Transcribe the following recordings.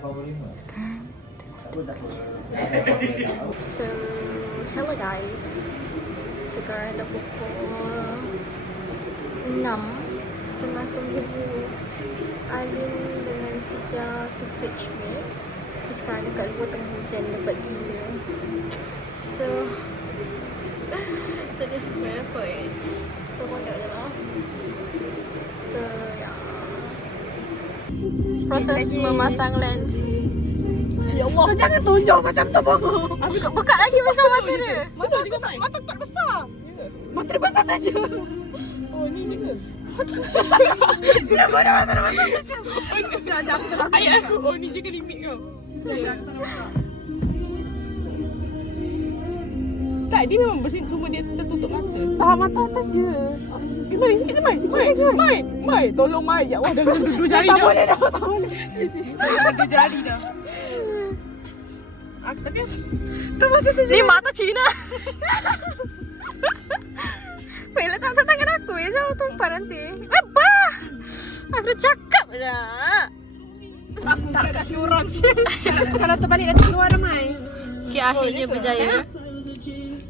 Sekarang so, hello guys. Sekarang dah pukul 6. Tengah tunggu Alin dengan Fida to fetch me. Sekarang dekat luar tengah hujan lebat gila. So this is my footage. So banyak je lah. So yeah, proses memasang lens. Ya Allah, kau jangan tunjuk macam tu bogo. Buka lagi besar mata dia. Mata juga mata tak besar. Mata dia besar saja. Oh ni juga. Dia mana mata dia besar saja. Ayat aku. Oh ni juga limit kau. Tak, dia memang bersin, cuma dia tertutup mata. Tahan mata atas dia. Mai sikit je Mai. Mai, tolong Mai. Ya Allah, dah dua jari dah. Tak boleh dah, tak boleh. Dah dua jari dah. Tapi Tu masa tu ni mata Cina. Weh, letak atas tangan aku ya, jangan tumpah nanti. Bah! Aku dah cakap dah. aku tak kaki orang je. Kalau terbalik nanti keluar dah Mai. Okay, akhirnya berjaya.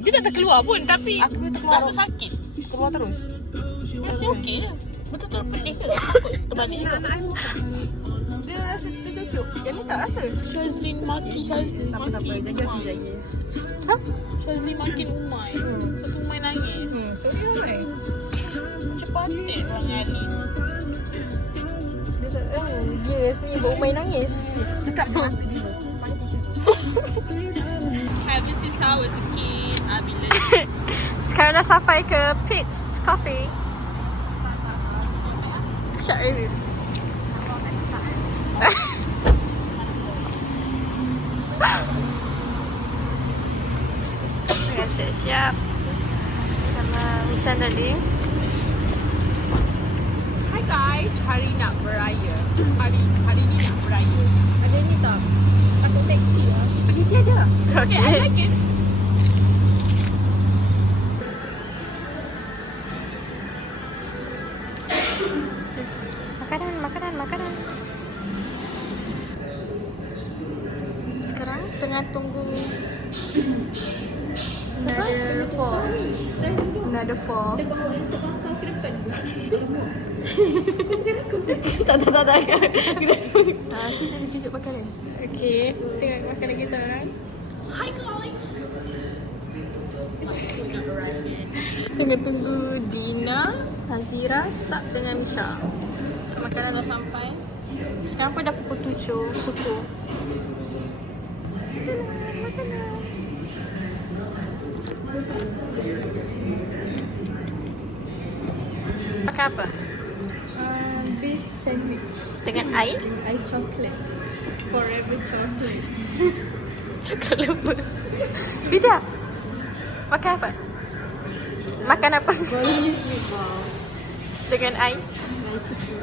Dia tak terkeluar pun, tapi Aku boleh terkeluar. rasa sakit. Keluar terus. Rasa okey je. Betul-betul pedih ke? Terbalik ke? Dia rasa tercucuk. Yang ni tak rasa. Shazlin maki Shazlin. Tak apa-apa, jaga. Ha? Shazlin makin umai. Satu umai nangis. Serius ni? Macam patik orang Ali. Dia tak, yes ni baru main nangis. Dekat mata je. Haven't since I was a kid. I've been living. Sekarang dah sampai ke Pete's Coffee. Shut up. Tengah siap-siap sama hujan tadi. Hi guys, hari nak beraya. Hari ni nak beraya. Ada ni tak? Takut seksi lah. Pergi tiada. Okay. I like it. Makanan. Sekarang tengah tunggu Another 4. Dia bawa yang terbakar ke depan. Tak. Kita tunjuk makanan. Okay, tengok makanan kita orang. Hi guys. Tengah tunggu Dina, Hazira, Sab dengan Misha. So makanan dah sampai. Sekarang pun dah pukul 7 suku. Makanan. Makan apa? Beef sandwich. Dengan air? Dengan air coklat. Forever chocolate. Coklat lupa. Bida. Makan apa? Makan apa? Bolognese meatball. Dengan air? Air susu.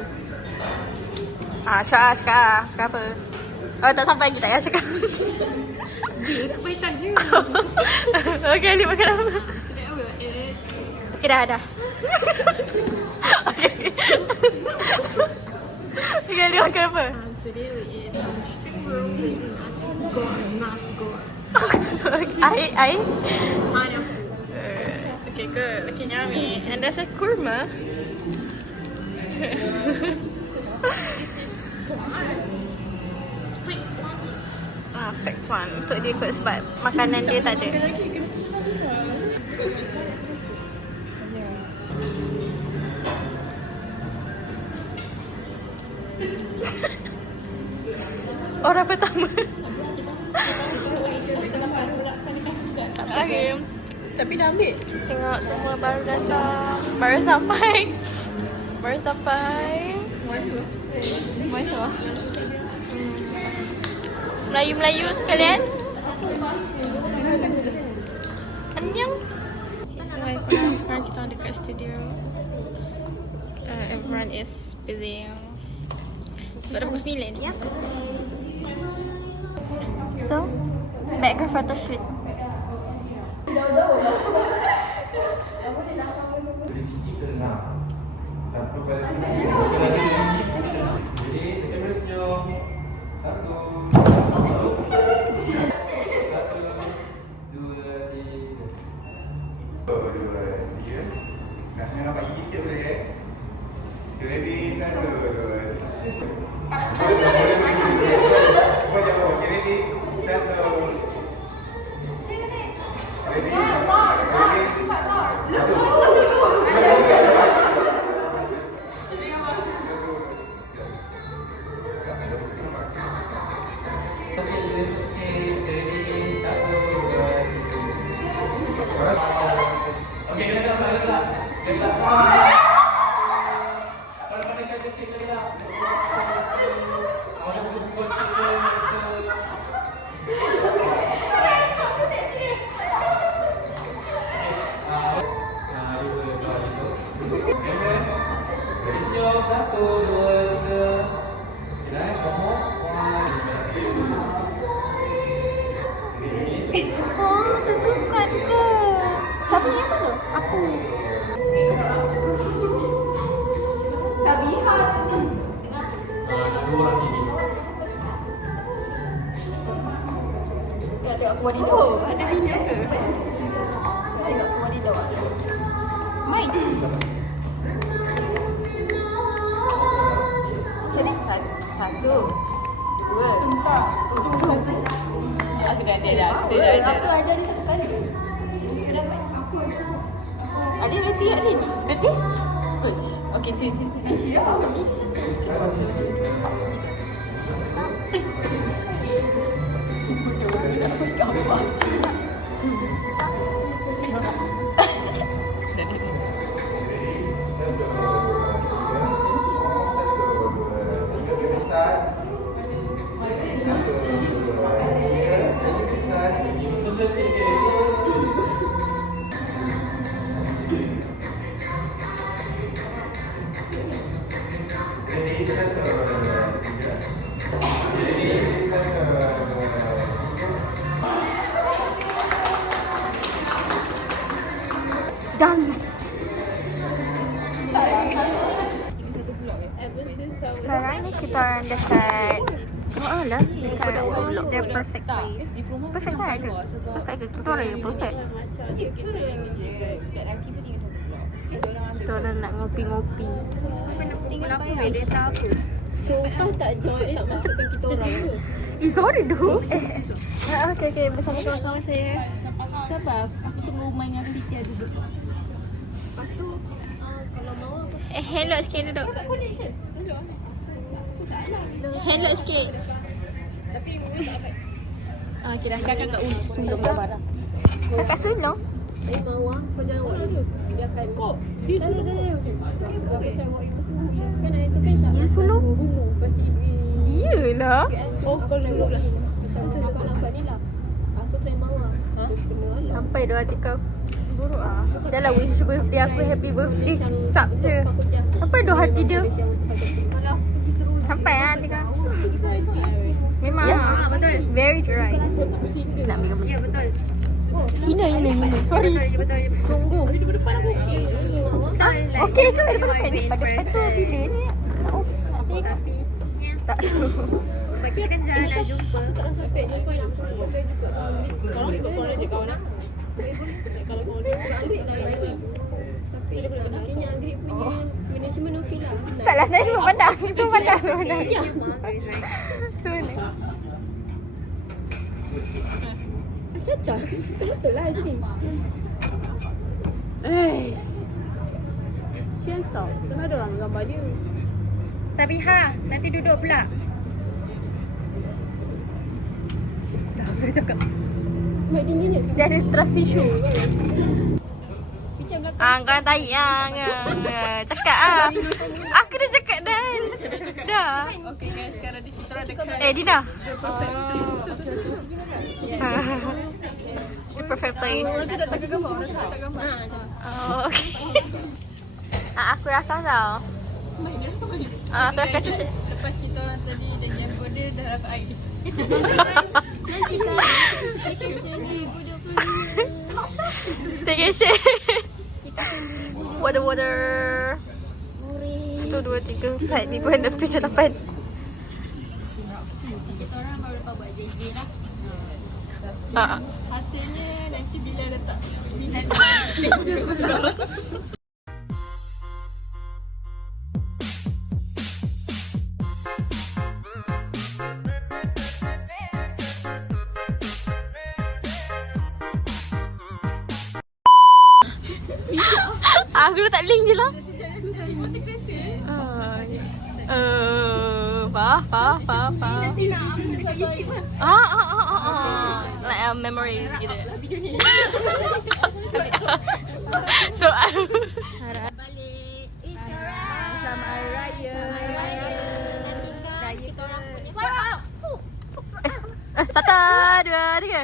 Cakap apa? Oh, tak sampai lagi, tak payah cakap. Dia tak payah tanya. Okay, Ali makan apa? Cakap apa? Okay, dah. Okay. Okay, Ali makan apa? Today we eat chicken roll with nasi goreng. Air? Pineapple. Okay, good. Looking yummy. And there's a kurma. This is fake one. Fake one. Untuk dia kot sebab makanan dia tak ada. Orang pertama. Okay. Tapi dah ambil. Tengok semua baru datang. Baru sampai. Mana? Melayu sekalian. Annyeong. Sekarang kita dekat studio. Everyone is busy. Sebab dah pukul 9 ya. So, background photoshoot. Jadi kamera senyum. Nak senang nampak gigi sikit boleh eh? Ready, 1, 2, 3. Boleh jauh. Okay, ready, 1. Ready, Oh, tentukan ke? Siapa ni apa tu? Aku. Sabiha. Tengok aku wadidah. Oh, ada video ke? Tengok aku wadidah. Main. Sini. 1, 2. Entah. Aku dah ada. Apa ajar dia satu kali? Adin reti, Adin. Reti? Push. Okay, sini. Dance. Sekarang ni kita orang dekat lah dekat the perfect place. Perfect lah ke? Perfect ke? Kita orang yang perfect. Kita orang nak ngopi-ngopi. So kau tak join, tak masukkan kita orang ke? Sorry tu. Okay, bersama kawan-kawan saya. Sabar. Aku tunggu main dengan Fitria duduk. Lepas tu kalau mau apa? Hello sikit duduk. Connection. Hello sikit. Tapi mungkin tak dapat. Okay dah. Kakak kat sulung sabar. Kakak sulung? Mawar, kau jangan walk dulu. Dia akan kok. Dia dah. Aku try walk itu. Kan itu kan tak. Dia sulung? Bungu. Pasti Iyalah. oh kau lewat lah. Misal kau nampak ni lah. Aku try mawar. Sampai dah hati kau. Buruk lah. Dah lah wish birthday aku happy birthday sub je. Sampai dah hati dia. Sampai lah hati kau. Memang yes, betul. Very dry. Nak ambil gambar. Ya betul. Hina. Sorry. Betul. Sungguh. Di depan aku okey. Okey tu depan ni. Pada tu bila ni. Tapi tak tahu. Sebab kita kan jarang nak jumpa. Tak sampai je point aku. Kalau sebab kau ada kawan aku. Kalau kau ada Anggrek lah tapi akhirnya Anggrek punya management okey lah. Taklah saya semua pandang. Semua pandang. Semua. Caca. Betul lah sini. Sian Sao. Tengah ada orang gambar dia. Sabiha, nanti duduk pula. Dah boleh cakap. Mak dia ni. Dia ada trust issue. Kau tahi cakap ah. Aku dah cakap dah. Dah. Okey guys, sekarang kita dah dekat. Dina. The perfect place. Orang tu dah tak gambar, orang tu dah tak gambar. Oh, okay. Aku rasa tau. Aku rasa cuci. Lepas kita orang tadi dah jumpa dia dah dapat air. Nanti kan staycation 2025. Staycation. Water. 1, 2, 3, 4, 5, 6, 7, 8. Hasilnya nanti bila letak minat. Aku letak link je lah. Faham. Like memories gitu. So Balik. Selamat Hari Raya. Raya kita orang punya. satu, dua, tiga.